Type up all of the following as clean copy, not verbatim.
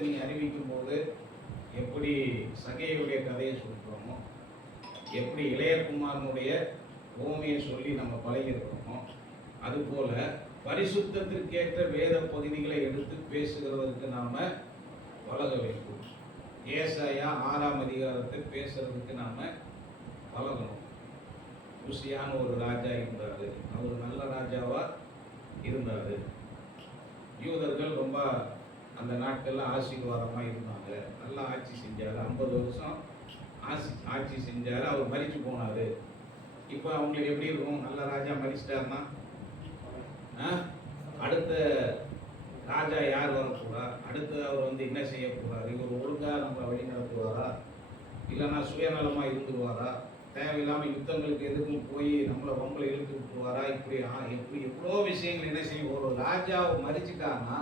ராஜ்யத்தை நீ அறிவிக்கும் போது எப்படி சகையுடைய கதையை சொல்கிறோமோ, எப்படி இளையகுமாரனுடைய ஓமையை சொல்லி நம்ம பழகிருக்கிறோமோ, அதுபோல பரிசுத்தத்திற்கேற்ற வேத பகுதிகளை எடுத்து பேசுகிறதற்கு நாம பழக வேண்டும். ஏசாயா 6ஆம் அதிகாரத்தை பேசுறதுக்கு நாம பழகணும். உசியான ஒரு ராஜா இருந்தாரு, அவர் நல்ல ராஜாவா இருந்தாரு. யூதர்கள் ரொம்ப அந்த நாட்கள்ல ஆசீர்வாதமா இருந்தாங்க, நல்லா ஆட்சி செஞ்சாரு. 50 வருஷம் ஆட்சி செஞ்சாரு. அவர் மரிச்சு போனாரு. இப்போ அவங்களுக்கு எப்படி இருக்கும்? நல்ல ராஜா மரிச்சிட்டாருன்னா அடுத்த ராஜா யார் வரக்கூடா? அடுத்து அவர் என்ன செய்ய போறாரு? இவர் ஒழுங்கா நம்மளை வழி நடத்துவாரா, இல்லைன்னா சுயநலமா இருந்துருவாரா, தேவையில்லாம யுத்தங்களுக்கு எதுக்கும் போய் நம்மளை வம்பளை இழுத்து விட்டுருவாரா? இப்படி எவ்வளோ விஷயங்கள் என்ன செய்யும். ஒரு ராஜாவை மறிச்சிட்டாங்கன்னா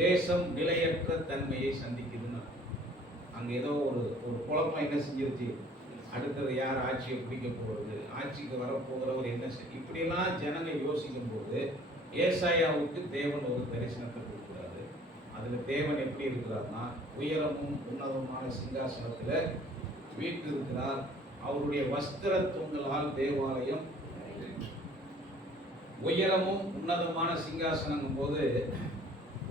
தேசம் நிலையற்ற தன்மையை சந்திக்குதுன்னு அங்க ஏதோ ஒரு குழப்பம் என்ன செஞ்சிருச்சு. அடுத்தது யார் ஆட்சியை பிடிக்க போகிறது, ஆட்சிக்கு வரப்போகிறவர் என்ன இப்படியெல்லாம் ஜனங்க யோசிக்கும் போது ஏசாயாவுக்கு தேவன் ஒரு தரிசனத்தை கொடுக்கிறாரு. அதுல தேவன் எப்படி இருக்கிறார்னா, உயரமும் உன்னதமான சிங்காசனத்துல வீட்டு இருக்கிறார். அவருடைய வஸ்திர தொங்கலால் தேவாலயம் உயரமும் உன்னதமான சிங்காசனம் போது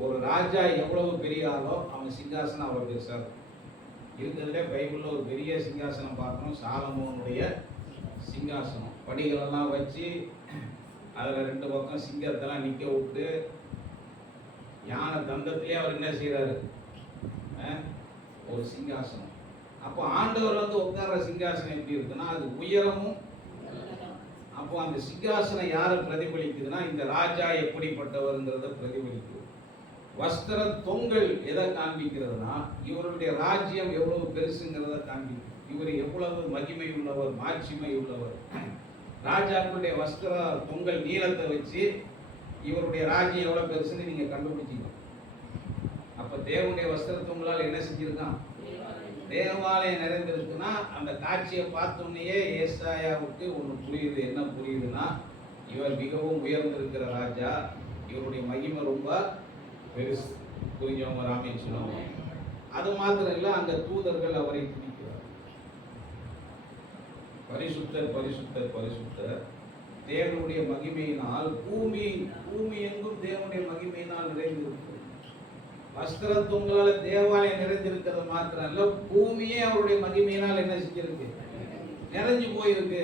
ஒரு ராஜா எவ்வளவு பெரிய ஆளோ அவன் சிங்காசனம் அவ்வளவு பெருசா இருக்கிறதுல பைபிள்ல ஒரு பெரிய சிங்காசனம் பார்க்கணும். சாலமோனுடைய சிங்காசனம் படிகளெல்லாம் வச்சு அதுல 2 பக்கம் சிங்கத்தெல்லாம் நிக்க விட்டு யானை தந்தத்திலே அவர் என்ன செய்யறாரு, ஒரு சிங்காசனம். அப்போ ஆண்டவர் உட்கார்ற சிங்காசனம் எப்படி இருக்குன்னா அது உயரமும். அப்போ அந்த சிங்காசனம் யாரை பிரதிபலிக்குதுன்னா இந்த ராஜா எப்படிப்பட்டவர்ங்கிறத பிரதிபலிக்குது. வஸ்திர தொங்கல் எதை காண்பிக்கிறதுனா இவருடைய ராஜ்யம் எவ்வளவு பெருசுங்கிறத காண்பிக்கும். இவர் எவ்வளவு மகிமை உள்ளவர், மாட்சிமை உள்ளவர். ராஜாக்களுடைய வஸ்திர தொங்கல் நீளத்தை வச்சு இவருடைய ராஜ்யம் எவ்வளவு பெருசுன்னு நீங்க கண்டுபிடிச்சிங்க. அப்ப தேவனுடைய வஸ்திர தொங்கலால் என்ன செஞ்சிருக்கான்? தேவாலயம் நிறைந்திருக்குன்னா அந்த காட்சியை பார்த்தோன்னே ஏசாயாவுக்கு ஒன்று புரியுது. என்ன புரியுதுன்னா, இவர் மிகவும் உயர்ந்திருக்கிற ராஜா, இவருடைய மகிமை ரொம்ப பெருசு. புரிஞ்சவங்க ராமேன்னு சொல்லுவாங்க. அது மாத்திரம் இல்லை, அங்க தூதர்கள் அவரை துதிக்கிறார். பரிசுத்தர் பரிசுத்தர் பரிசுத்தர், தேவனுடைய மகிமையினால் பூமி எங்கும் தேவனுடைய மகிமையினால் நிறைந்திருக்கிறது. வஸ்திர தொங்கலால தேவாலயம் நிறைந்திருக்கிறது மாத்திரம் இல்ல, பூமியே அவருடைய மகிமையினால் என்ன செஞ்சிருக்கு, நிறைஞ்சு போயிருக்கு.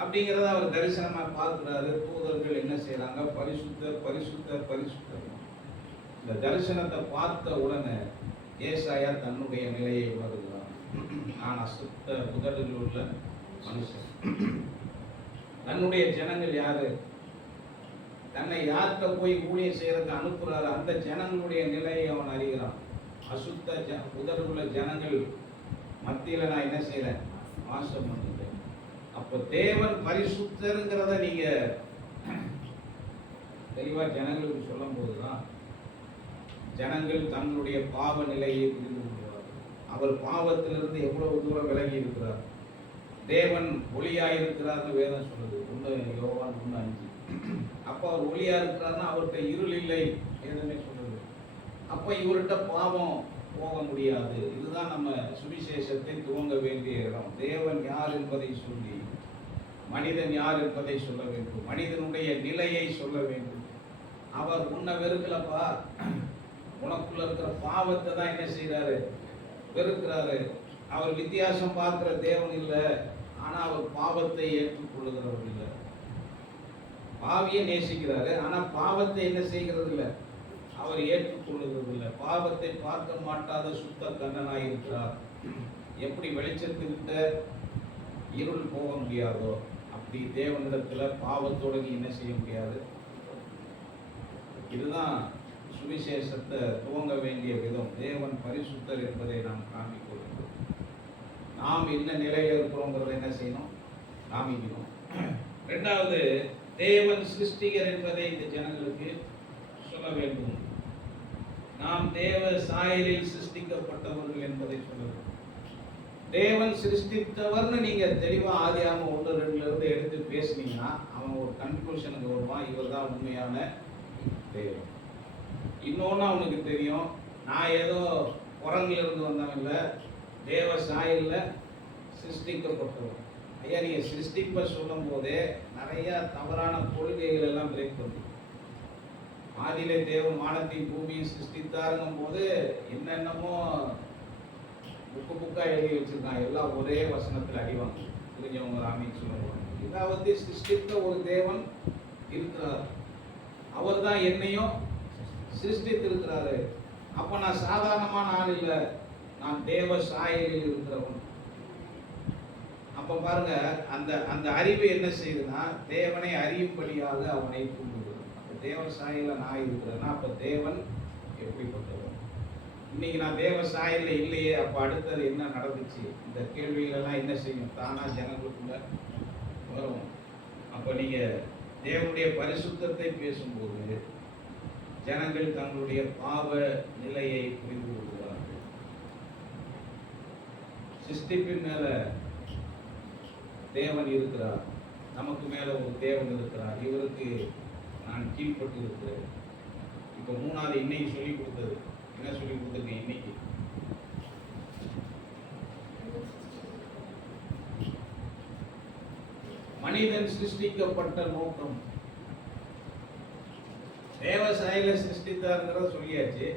அப்படிங்கிறத அவர் தரிசனமா பார்க்கிறாரு. தூதர்கள் என்ன செய்யறாங்க? பரிசுத்தர் பரிசுத்தர் பரிசுத்தர். இந்த தரிசனத்தை பார்த்த உடனே ஏசாயா தன்னுடைய நிலையை உணர்கிறார். நான் அசுத்த உதடுகள் உள்ள மனுஷன். தன்னுடைய ஜனங்கள் யாரு, தன்னை யார்கிட்ட போய் ஊழியம் செய்யறதுக்கு அனுப்புறாரு, அந்த ஜனங்களுடைய நிலையை அவன் அறிகிறான். அசுத்த உதடுள்ள ஜனங்கள் மத்தியில நான் என்ன செய்யறேன்? வாசம் பண்ணுறேன். அப்ப தேவன் பரிசுத்தருங்கிறத நீங்க தெளிவா ஜனங்களுக்கு சொல்லும் போதுதான் ஜனங்கள் தங்களுடைய பாவ நிலையை புரிந்து கொள்வார்கள். அவர் பாவத்திலிருந்து எவ்வளவு தூரம் விலகி இருக்கிறார். தேவன் ஒளியாயிருக்கிறார்னு வேதம் சொல்லுது. 1 யோவான் 1:5. அப்ப அவர் ஒளியா இருக்கிறார்னா அவர்கிட்ட இருள் இல்லை எதுவுமே சொல்லுது. அப்ப இவர்கிட்ட பாவம் போக முடியாது. இதுதான் நம்ம சுவிசேஷத்தை துவங்க வேண்டிய இடம். தேவன் யார் என்பதை சொல்லி மனிதன் யார் என்பதை சொல்ல வேண்டும். மனிதனுடைய நிலையை சொல்ல வேண்டும். அவர் உன்னை வெறுக்கலப்பா, உனக்குள்ள இருக்கிற பாவத்தை தான் என்ன செய்யறாரு? வெறுக்கிறாரு. அவர் வித்தியாசம் பார்க்கிற தேவன் இல்லை, ஆனா அவர் பாவத்தை ஏற்றுக்கொள்ளுகிறவர் இல்லை. பாவியை நேசிக்கிறாரு, ஆனா பாவத்தை என்ன செய்கிறது இல்லை, அவர் ஏற்றுக்கொள்ளுகிறது இல்லை. பாவத்தை பார்க்க மாட்டாத சுத்த கண்ணனாய் இருக்கிறார். எப்படி வெளிச்சத்திட்ட இருள் போக முடியாதோ அப்படி தேவனிடத்துல பாவத்தோட நீ என்ன செய்ய முடியாது. இதுதான் சுவிசேஷத்தை துவங்க வேண்டிய விதம். தேவன் பரிசுத்தர் என்பதை நாம் காமிக்கொள்கிறோம். நாம் என்ன நிலையில் இருக்கிறோங்கிறத என்ன செய்யணும்? காமிக்கணும். 2வது, தேவன் சிருஷ்டிகர் என்பதை இந்த ஜனங்களுக்கு சொல்ல வேண்டும். நாம் தேவ சாயலில் சிருஷ்டிக்கப்பட்டவர்கள் என்பதை சொல்ல வேண்டும். தேவன் சிருஷ்டித்தவர்னு நீங்க தெளிவா ஆதியாகமம் 1:2 இருந்து எடுத்து பேசுனீங்கன்னா அவன் ஒரு கன்க்ளூஷனுக்கு வருவான், இவர் தான் உண்மையான தேவன். இன்னொன்னு அவனுக்கு தெரியும், நான் ஏதோ குரங்குல இருந்து வந்தவன் இல்லை, தேவ சாயல்ல சிருஷ்டிக்கப்பட்டவன். ஐயா, நீங்க சிருஷ்டிப்ப சொல்லும் போதே நிறைய தவறான கொள்கைகள் எல்லாம் பிரேக் பண்ணி, ஆதியிலே தேவன் வானத்தையும் பூமியும் சிருஷ்டித்தாருங்கும் போது என்னென்னமோ புக்கா எழுதி வச்சிருக்காங்க. எல்லாம் ஒரே வசனத்தில் அடிவாங்க. புரிஞ்சவங்க ராமின்னு சொல்லுவாங்க. இதாவது சிருஷ்டித்த ஒரு தேவன் இருக்கிறார், அவர் தான் என்னையும் சிருஷ்டித்திருக்கிறாரு. அப்ப நான் சாதாரணமான ஆள் இல்லை, நான் தேவ சாயலில் இருக்கிறவன். அப்ப பாருங்க, அந்த அந்த அறிவு என்ன செய்யுதுன்னா தேவனை அறியும்படியாக அவனை தூண்டுகிறது. அப்ப தேவ சாயல நான் இருக்கிறேன்னா அப்ப தேவன் எப்படிப்பட்டவன்? இன்னைக்கு நான் தேவ சாயல்ல இல்லையே, அப்ப அடுத்தது என்ன நடந்துச்சு? இந்த கேள்விகள் எல்லாம் என்ன செய்யும்? தானா ஜனங்களுக்குள்ள வரும். அப்ப நீங்க தேவனுடைய பரிசுத்தத்தை பேசும்போது ஜனங்கள் தங்களுடைய பாவ நிலையை புரிந்து கொள்கிறார்கள். சிருஷ்டிப்பின் மேல தேவன் இருக்கிறார், நமக்கு மேல ஒரு தேவன் இருக்கிறார், இவருக்கு நான் கீழ்பட்டு இருக்கிறேன். இப்ப மூணாவது இன்னைக்கு சொல்லி கொடுத்தது என்ன சொல்லி கொடுத்துருக்கு? இன்னைக்கு மனிதன் சிருஷ்டிக்கப்பட்ட நோக்கம் தேவ சாயல சிருஷ்டித்தாருங்கிறத சொல்லியாச்சு.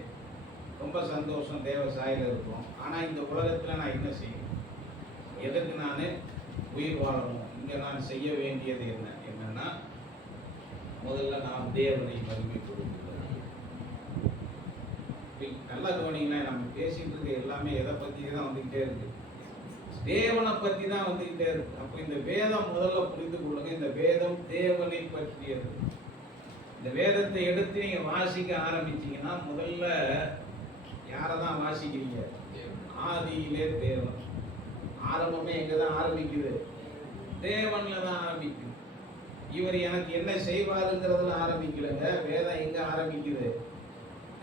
ரொம்ப சந்தோஷம், தேவ சாயல இருக்கும். ஆனா இந்த உலகத்துல நான் என்ன செய்யணும்? எதற்கு நான் உயிர் வாழணும்? இங்க நான் செய்ய வேண்டியது என்னன்னா முதல்ல நாம் தேவனை மகிமை கொடுக்கிறோம். நல்லா கவனிங்களா, நம்ம பேசிட்டு இருக்க எல்லாமே எதை பத்தி தான் வந்துகிட்டே இருக்கு? தேவனை பத்தி தான் வந்துகிட்டே இருக்கு. அப்ப இந்த வேதம் முதல்ல புரிந்து கொள்ளுங்க. இந்த வேதம் தேவனை பற்றியது. இந்த வேதத்தை எடுத்து நீங்க வாசிக்க ஆரம்பிச்சீங்கன்னா முதல்ல யாரதான் வாசிக்கிறீங்க? ஆதியிலே தேவன். ஆரம்பமே எங்கதான் ஆரம்பிக்குது? தேவன்ல தான் ஆரம்பிக்குது. இவர் எனக்கு என்ன செய்வாருங்கிறதுல ஆரம்பிக்கலங்க. வேதம் எங்க ஆரம்பிக்குது?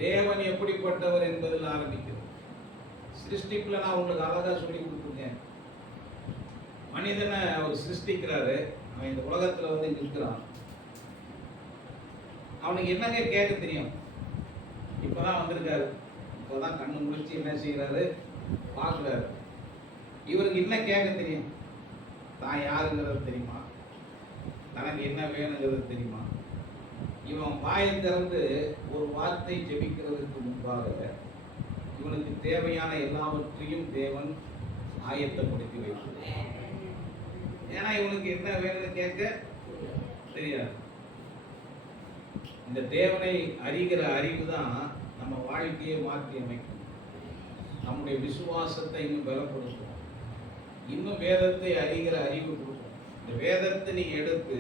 தேவன் எப்படிப்பட்டவர் என்பதில் ஆரம்பிக்குது. சிருஷ்டிப்புல நான் உங்களுக்கு அழகா சொல்லி கொடுத்துருக்கேன். மனிதனை அவர் சிருஷ்டிக்கிறாரு, அவன் இந்த உலகத்துல வந்து நிற்கிறான். அவனுக்கு என்னங்க கேட்க தெரியும்? இப்பதான் வந்திருக்காரு, இப்பதான் கண்ணு முழிச்சு என்ன செய்யறாரு? பார்க்கிறாரு. இவருக்கு என்ன கேட்க தெரியும்? தான் யாருங்கிறது தெரியுமா? தனக்கு என்ன வேணுங்கிறது தெரியுமா? இவன் வாயை திறந்து ஒரு வார்த்தை ஜெபிக்கிறதுக்கு முன்பாக இவனுக்கு தேவையான எல்லாவற்றையும் தேவன் ஆயத்தப்படுத்தி வைக்கிறார். ஏன்னா இவனுக்கு என்ன வேணும்னு கேட்க தெரியாது. இந்த தேவனை அறிகிற அறிவு தான் நம்ம வாழ்க்கையை மாற்றி அமைக்கும், நம்முடைய விசுவாசத்தை இன்னும் பலப்படுத்தும், இன்னும் வேதத்தை அறிகிற அறிவு கொடுக்கும். இந்த வேதத்தை நீ எடுத்து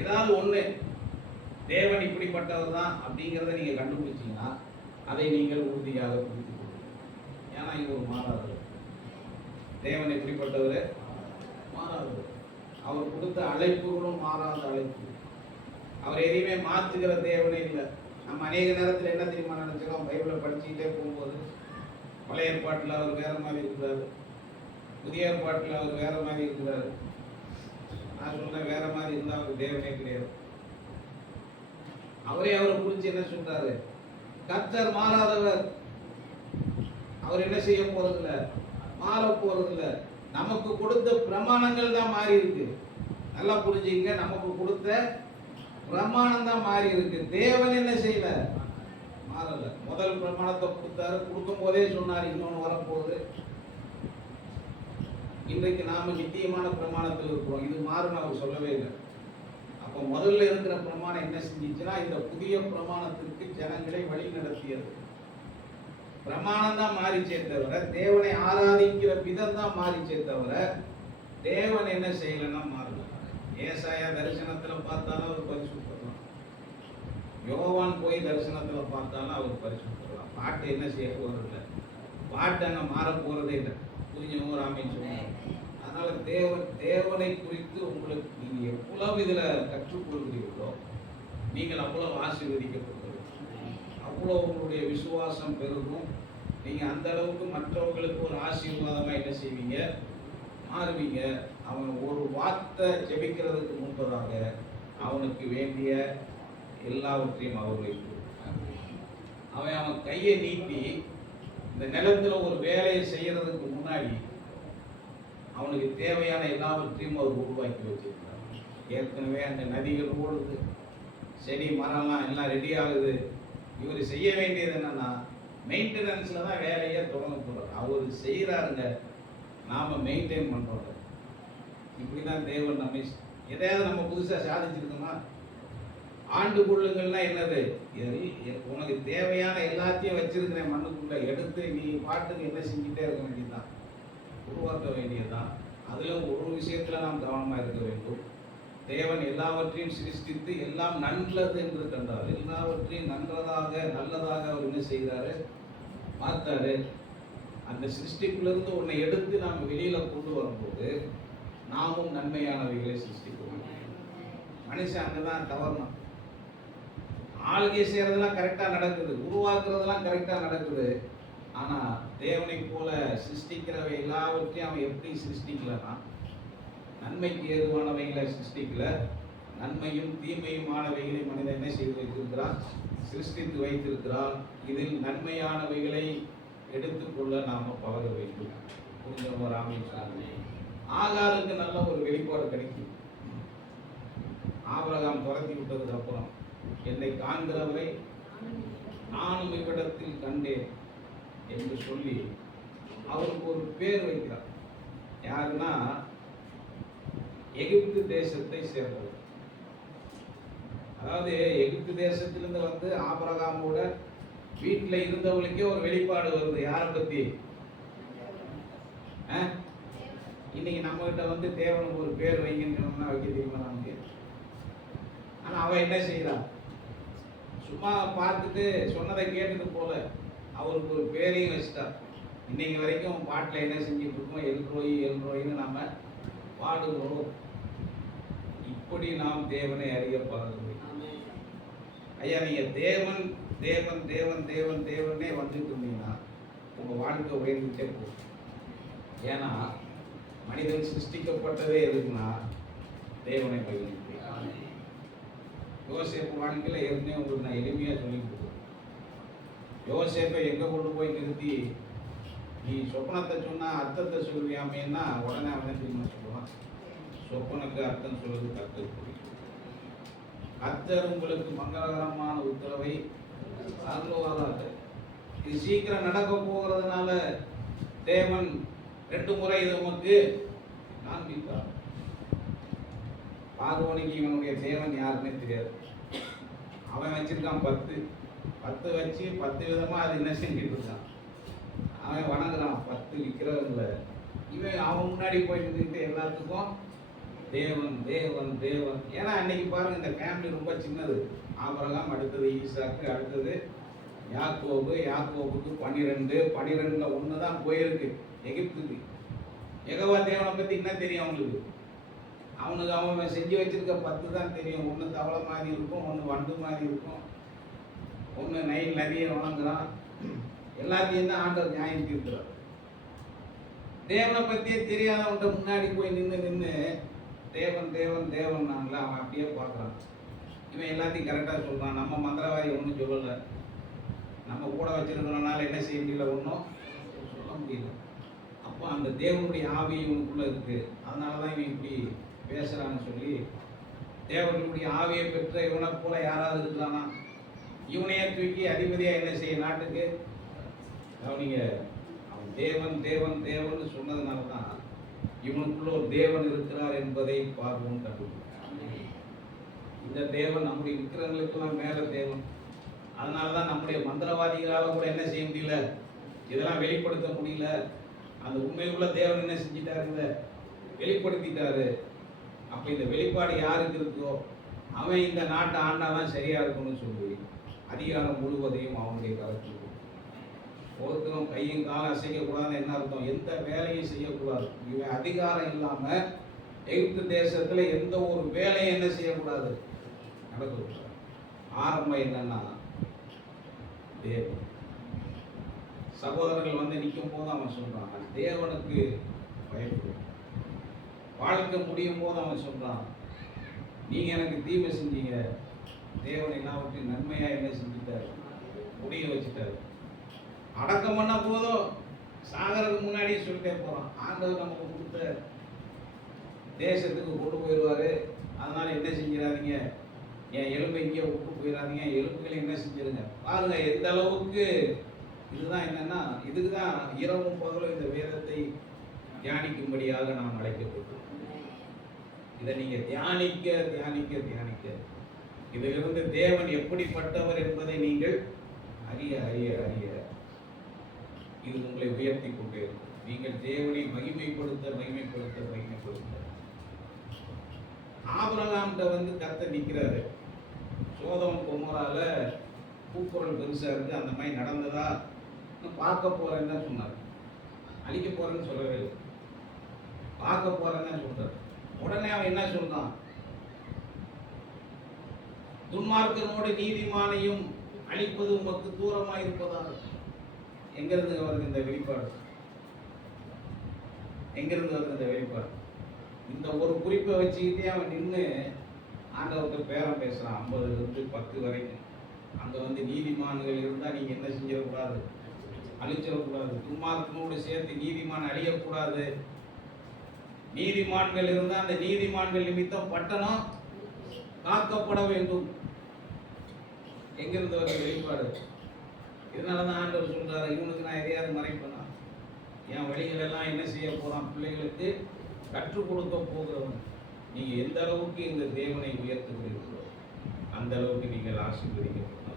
ஏதாவது ஒண்ணு தேவன் இப்படிப்பட்டவர் தான் அப்படிங்கிறத நீங்க கண்டுபிடிச்சீங்கன்னா அதை நீங்கள் உறுதியாக புரிந்து கொள்ளுங்கள். ஏன்னா இது ஒரு மாறாதவர். தேவன் எப்படிப்பட்டவர்? மாறாதவர். அவர் கொடுத்த அழைப்புகளும் மாறாத அழைப்பு. அவர் எதையுமே மாற்றுகிற தேவனே இல்லை. நம்ம அநேக நேரத்தில் என்ன தெரியுமா நினைச்சிடும்? பைபிளை படிச்சுக்கிட்டே போகும்போது பழைய ஏற்பாட்டில் அவர் வேற மாதிரி இருக்கிறாரு, புதிய ஏற்பாட்டில் அவர் வேற மாதிரி இருக்கிறாரு. நான் சொல்றேன், வேற மாதிரி இருந்தா அவர் தேவனே கிடையாது. அவரை குறிச்சு என்ன சொல்றாரு? கர்த்தர் மாறாதவர். அவர் என்ன செய்ய போறதில்லை? மாற போறதில்லை. நமக்கு கொடுத்த பிரமாணங்கள் தான் மாறி இருக்கு. நல்லா புரிஞ்சுங்க, நமக்கு கொடுத்த பிரமாணம் தான் மாறி இருக்கு. தேவன் என்ன செய்யல? மாறல. முதல் பிரமாணத்தை கொடுத்தாரு, கொடுக்கும் போதே சொன்னார் இன்னொன்னு வரப்போகுது. இன்றைக்கு நாம நித்தியமான பிரமாணத்தில் இருக்கிறோம். இது மாறும் அவர் சொல்லவே இல்லை. அப்போ முதல்ல இருக்கிற பிரமாணம் என்ன செஞ்சிச்சுன்னா இந்த புதிய பிரமாணத்திற்கு ஜனங்களை வழி நடத்தியது. பிரமாணம் தான் மாறிச்சே தவிர தேவனை ஆராதிக்கிற விதம் தான் மாறிச்சே தவிர தேவன் என்ன செய்யலன்னா மாறல. ஏசாயா தரிசனத்துல பார்த்தாலும் அவர் பரிசுத்தலாம், யோவான் போய் தரிசனத்துல பார்த்தாலும் அவர் பரிசுத்தலாம். பாட்டு என்ன செய்ய போறது இல்லை, பாட்டு அங்க மாற போறதே இல்லை. புரிஞ்சவங்க ராமின்னு சொல்லுவாங்க. அதனால தேவனை குறித்து உங்களுக்கு நீங்க எவ்வளவு இதுல கற்றுக்கொள்கிறீர்களோ நீங்கள் அவ்வளவு ஆசீர்வதிக்கப்படுவீர்கள், அவ்வளவு உங்களுடைய விசுவாசம் பெருகும். நீங்க அந்த அளவுக்கு மற்றவர்களுக்கு ஒரு ஆசீர்வாதமா என்ன செய்வீங்க? மாறுவீங்க. அவன் ஒரு வார்த்தை ஜெபிக்கிறதுக்கு முன்பதாக அவனுக்கு வேண்டிய எல்லாவற்றையும் அவர் வைத்து அவன் கையை நீட்டி இந்த நிலத்துல ஒரு வேலையை செய்யறதுக்கு முன்னாடி அவனுக்கு தேவையான எல்லாவற்றையும் அவர் உருவாக்கி வச்சிருக்கிறார். ஏற்கனவே அந்த நதிகள் ஓடுது, செடி மரம்லாம் எல்லாம் ரெடி ஆகுது. இவர் செய்ய வேண்டியது என்னன்னா மெயின்டெனன்ஸ்ல தான் வேலையை தொடங்க போறார். அவர் செய்யறாருங்க, நாம மெயின்டைன் பண்றோம். இப்படிதான் தேவன் நம்மை எதையாவது நம்ம புதுசா சாதிச்சிருக்கோமா? ஆண்டு கொள்ளுங்கள்னா என்னது? உனக்கு தேவையான எல்லாத்தையும் வச்சிருக்கிறேன் மண்ணுக்குள்ள, எடுத்து நீ பாட்டுக்கு என்ன செஞ்சுட்டே இருக்க வேண்டியதுதான், உருவாக்க வேண்டியதுதான். அதுல ஒரு விஷயத்துல நாம் கவனமா இருக்க வேண்டும். தேவன் எல்லாவற்றையும் சிருஷ்டித்து எல்லாம் நல்லது என்று கண்டார். எல்லாவற்றையும் நன்றதாக நல்லதாக அவர் என்ன செய்கிறாரு? பார்த்தாரு. அந்த சிருஷ்டிப்பிலிருந்து உன்னை எடுத்து நாம் வெளியில கொண்டு வரும்போது நாமும் நன்மையானவைகளை சிருஷ்டிக்கிறோம். மனுஷன் அங்கதான் தவறணும். ஆளுகை செய்யறதெல்லாம் கரெக்டா நடக்குது, உருவாக்குறதெல்லாம் கரெக்டா நடக்குது. ஆனா தேவனை போல சிருஷ்டிக்கிறவை எல்லாவற்றையும் அவன் எப்படி சிருஷ்டிக்கலன்னா நன்மைக்கு ஏதுவானவைகளை சிருஷ்டிக்கல, நன்மையும் தீமையுமானவைகளை மனிதன் என்ன செய்து வைத்திருக்கிறான்? சிருஷ்டித்து வைத்திருக்கிறான். இதில் நன்மையானவைகளை எடுத்துக்கொள்ள நாம பழக வேண்டும். புரிஞ்சவங்க ராமேஸ்வரன் ஆகாருக்கு நல்ல ஒரு வெளிப்பாடு கிடைக்கும். ஆபிரகாம் துரத்தி விட்டதுக்கு அப்புறம் என்னை காண்கிறவரை நானும் இவ்விடத்தில் கண்டேன் என்று சொல்லி அவருக்கு ஒரு பேர் வைக்கிறார். யாருன்னா எகிப்து தேசத்தை சேர்ந்தவர். அதாவது எகிப்து தேசத்திலிருந்து வந்து ஆபிரகாமோட வீட்டில் இருந்தவங்களுக்கே ஒரு வெளிப்பாடு வருது. யாரை பத்தி? இன்னைக்கு நம்ம கிட்ட வந்து தேவனுக்கு ஒரு பேர் வைக்கணும்னா வைக்க தெரியுமா நமக்கு? ஆனா அவன் என்ன செய்யறான்? சும்மா பார்த்துட்டு சொன்னதை கேட்டது போல அவருக்கு ஒரு பேரையும் வச்சுட்டா. இன்னைக்கு வரைக்கும் பாட்டில் என்ன செஞ்சுட்டு இருக்கோம்? எல்ரோயி எல்ரோயின்னு நாம பாடுகிறோம். இப்படி நாம் தேவனை அறிய பழகுகிறோம். ஐயா, நீங்க தேவன் தேவன் தேவன் தேவன் தேவனே வந்துட்டு இருந்தீங்கன்னா உங்க வாழ்க்கை உயர்ந்துட்டே போகும். ஏன்னா மனிதன் சிருஷ்டிக்கப்பட்டதே எதுக்குன்னா தேவனை பகிர்ந்து. யோசேப்பு வாழ்க்கையில ஏற்கனவே உங்களுக்கு நான் எளிமையா சொல்லி கொடுக்குறேன். யோசேப்பை எங்க கொண்டு போய் நிறுத்தி நீ சொப்பனத்தை சொன்னா அர்த்தத்தை சொல்வியாமேன்னா உடனே அவனை திரும்ப சொல்லுவான், சொப்பனுக்கு அர்த்தம் சொல்வது கர்த்தர் புரியும். கர்த்தர் உங்களுக்கு மங்களகரமான உத்தரவை அருள்வாராக. இது சீக்கிரம் நடக்க போகிறதுனால தேவன் 2 முறை இது நமக்கு காண்பித்தார். பார்வோனுக்கு இவனுடைய தேவன் யாருன்னே தெரியாது. அவன் வச்சிருக்கான் 10 வச்சு 10 விதமா அது என்ன செஞ்சுட்டு இருக்கான். அவன் வணங்குறான் 10 விற்கிறவங்கள. இவன் அவன் முன்னாடி போய் நின்றுட்டு எல்லாத்துக்கும் தேவன் தேவன் தேவன். ஏன்னா அன்னைக்கு பாருங்க இந்த ஃபேமிலி ரொம்ப சின்னது. ஆபிரகாம், அடுத்தது ஈசாக்கு, அடுத்தது யாக்கோபு, யாக்கோபுக்கு 12ல 1 தான் போயிருக்கு எகிப்துக்கு. யெகோவா தேவனை பத்தி என்ன தெரியும் அவங்களுக்கு? அவனுக்கு அவன் செஞ்சு வச்சிருக்க 10 தான் தெரியும். 1 தவளை மாதிரி இருக்கும், 1 வண்டு மாதிரி இருக்கும், 1 நைல் நதியை வணங்குறான். எல்லாத்தையும் தான் ஆண்டவர் நியாயம் தீர்க்கிறார். தேவனை பத்தியே தெரியாதவன்ட்ட முன்னாடி போய் நின்று தேவன் தேவன் தேவன் நாங்களா அவன் அப்படியே பார்க்குறான். இவன் எல்லாத்தையும் கரெக்டாக சொல்கிறான். நம்ம மந்திரவாதி ஒன்றும் சொல்லலை, நம்ம கூட வச்சிருக்கிறனால என்ன செய்ய முடியல, ஒன்றும் சொல்ல முடியல. அப்போ அந்த தேவனுடைய ஆவி இவனுக்குள்ள இருக்கு. அதனால தான் இவன் இப்படி பேசுறான்னு சொல்லி தேவனுடைய ஆவியை பெற்ற இவனை போல யாராவது இருக்கிறானா? இவனையே தூக்கி அதிபதியா என்ன செய்ய நாட்டுக்கு கவனிங்க. அவன் தேவன் தேவன் தேவன் சொன்னதுனால தான் இவனுக்குள்ள ஒரு தேவன் இருக்கிறார் என்பதை பார்வோம் கண்டுபிடிக்கிறான். இந்த தேவன் நம்முடைய விக்கிரங்களுக்கெல்லாம் மேல தேவன். அதனாலதான் நம்முடைய மந்திரவாதிகளால கூட என்ன செய்ய முடியல, இதெல்லாம் வெளிப்படுத்த முடியல. அந்த உண்மையுள்ள தேவன் என்ன செஞ்சிட்டாரு, வெளிப்படுத்திட்டாரு. அப்ப இந்த வெளிப்பாடு யாருக்கு இருக்கோ அவன் இந்த நாட்டை ஆண்டாதான் சரியா இருக்கும்னு சொல்லி அதிகாரம் முழுவதையும் அவனுடைய கருத்து. ஒருத்தரும் கையும் காலம் அசைக்கக்கூடாதுன்னு என்ன அர்த்தம்? எந்த வேலையும் செய்யக்கூடாது. இவன் அதிகாரம் இல்லாம எகிப்து தேசத்துல எந்த ஒரு வேலையும் என்ன செய்யக்கூடாது, நடக்கக்கூடாது. ஆரம்பம் என்னன்னா தேவன். சகோதரர்கள் வந்து நிற்கும் போது அவன் சொல்றான் தேவனுக்கு பயப்படும். வாழ்க்கை முடியும் போது அவன் சொல்றான் நீங்க எனக்கு தீமை செஞ்சீங்க, தேவன் எல்லாவற்றையும் நன்மையா என்ன செஞ்சுட்டாரு, முடிய வச்சுட்டாரு. அடக்கம் பண்ண போதும் சாகருக்கு முன்னாடியே சொல்லிட்டே போகிறோம். ஆண்டவர் நமக்கு கொடுத்த தேசத்துக்கு கொண்டு போயிடுவார். அதனால் என்ன செஞ்சிடாதீங்க, என் எலும்பை இங்கே விட்டு போயிடாதீங்க, எலும்புகளை என்ன செஞ்சிருங்க பாருங்க. எந்த அளவுக்கு இதுதான் என்னன்னா, இதுக்கு தான் இரவும் பகலும் இந்த வேதத்தை தியானிக்கும்படியாக நாம் அழைக்கப்பட்டோம். இதை நீங்க தியானிக்க தியானிக்க தியானிக்க இதிலிருந்து தேவன் எப்படிப்பட்டவர் என்பதை நீங்கள் அறிய அறிய அறிய இது உங்களை உயர்த்தி கொண்டே இருக்கும். நீங்கள் தேவனை மகிமைப்படுத்த மகிமைப்படுத்த மகிமைப்படுத்த ஆபிரகாம்கிட்ட வந்து கர்த்தர் நிற்கிறாரு. சோதோம் கொமோரால கூக்குரல் பெருசா இருக்கு, அந்த மாதிரி நடந்ததா பார்க்க போறேன்னு தான் சொன்னார். அழிக்க போறேன்னு சொல்லவே இல்லை, பார்க்க போறேன்னு தான் சொல்றாரு. உடனே அவன் என்ன சொல்றான், துன்மார்க்கனோடு நீதிமானையும் அழிப்பது உமக்கு தூரமா இருப்பதாக. எங்கிருந்து வருது இந்த வெளிப்பாடு? எங்கிருந்து வருது இந்த வெளிப்பாடு? இந்த ஒரு குறிப்பை வச்சுக்கிட்டே அவன் நின்று ஆண்டவருக்கு பேரம் பேசுறான். 50 to 10 வரைக்கும். அங்க வந்து நீதிமான்கள் இருந்தா நீங்க என்ன செஞ்சிடக்கூடாது, அழிச்சிடக்கூடாது. துன்மார்க்கனோடு சேர்த்து நீதிமான் அழியக்கூடாது. நீதிமான்கள் இருந்தால் அந்த நீதிமான்கள் நிமித்தம் பட்டணம் காக்கப்பட வேண்டும். எங்கிருந்து வர வெளிப்பாடு? இதனாலதான் ஆண்டவர் சொல்றாரு, இவனுக்கு நான் எதையாவது மறைப்பேனா? என் வழிகள் எல்லாம் என்ன செய்ய போறான், பிள்ளைகளுக்கு கற்றுக் கொடுக்க போகிறவன். நீங்க எந்த அளவுக்கு இந்த தேவனை உயர்த்துகிறீர்களோ அந்த அளவுக்கு நீங்கள் ஆசீர்வதிக்கப்படலாம்.